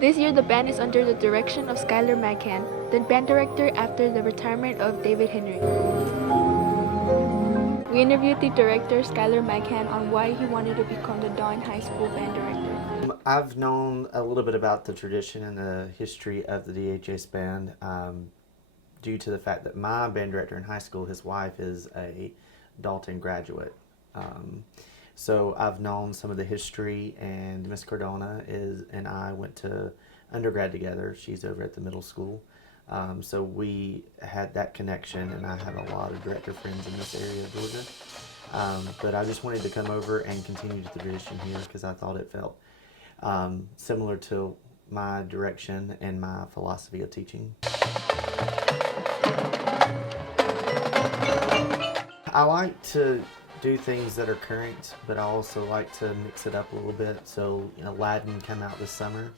This year, the band is under the direction of Skylar McCann, the band director after the retirement of David Henry. We interviewed the director, Skylar McCann, on why he wanted to become the Dalton High School band director. I've known a little bit about the tradition and the history of the DHS Band due to the fact that my band director in high school, his wife is a Dalton graduate. So I've known some of the history, and Miss Cardona and I went to undergrad together. She's over at the middle school. So we had that connection, and I have a lot of director friends in this area of Georgia. But I just wanted to come over and continue the tradition here because I thought it felt similar to my direction and my philosophy of teaching. I like to do things that are current, but I also like to mix it up a little bit. So, Aladdin came out this summer,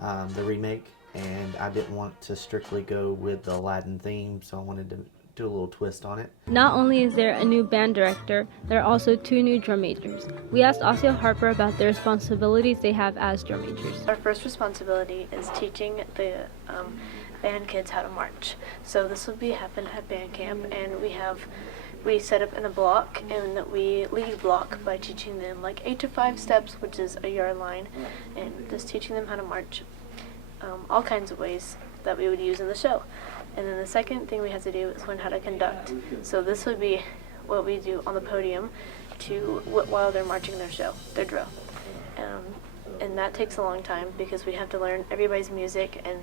the remake, and I didn't want to strictly go with the Aladdin theme, so I wanted to do a little twist on it. Not only is there a new band director, there are also 2 new drum majors. We asked Osceola Harper about the responsibilities they have as drum majors. Our first responsibility is teaching the band kids how to march. So this will happen at band camp, and we set up in a block, and we lead block by teaching them like 8 to 5 steps, which is a yard line, and just teaching them how to march, all kinds of ways that we would use in the show. And then the second thing we have to do is learn how to conduct. So this would be what we do on the podium while they're marching their show, their drill. And that takes a long time because we have to learn everybody's music and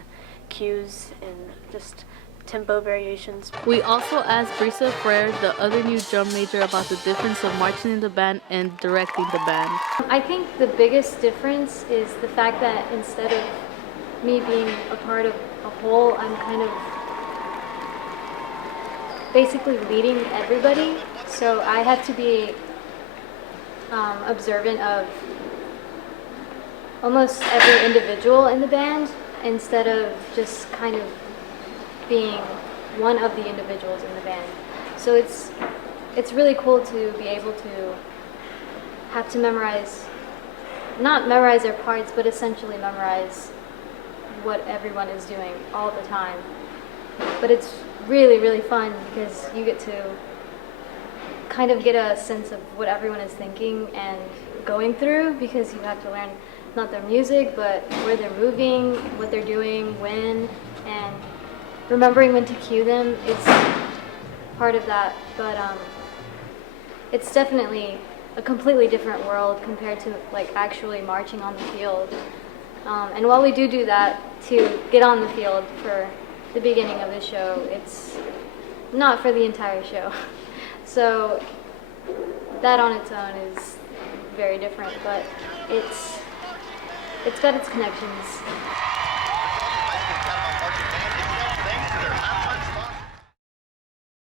cues and just tempo variations. We also asked Brisa Frere, the other new drum major, about the difference of marching in the band and directing the band. I think the biggest difference is the fact that instead of me being a part of a whole, I'm kind of basically leading everybody. So I have to be observant of almost every individual in the band instead of just kind of being one of the individuals in the band. So it's really cool to be able to have to not memorize their parts, but essentially memorize what everyone is doing all the time. But it's really, really fun because you get to kind of get a sense of what everyone is thinking and going through, because you have to learn not their music, but where they're moving, what they're doing, when, and remembering when to cue them is part of that. But it's definitely a completely different world compared to like actually marching on the field. And while we do that to get on the field for the beginning of the show, it's not for the entire show. So that on its own is very different, but it's got its connections.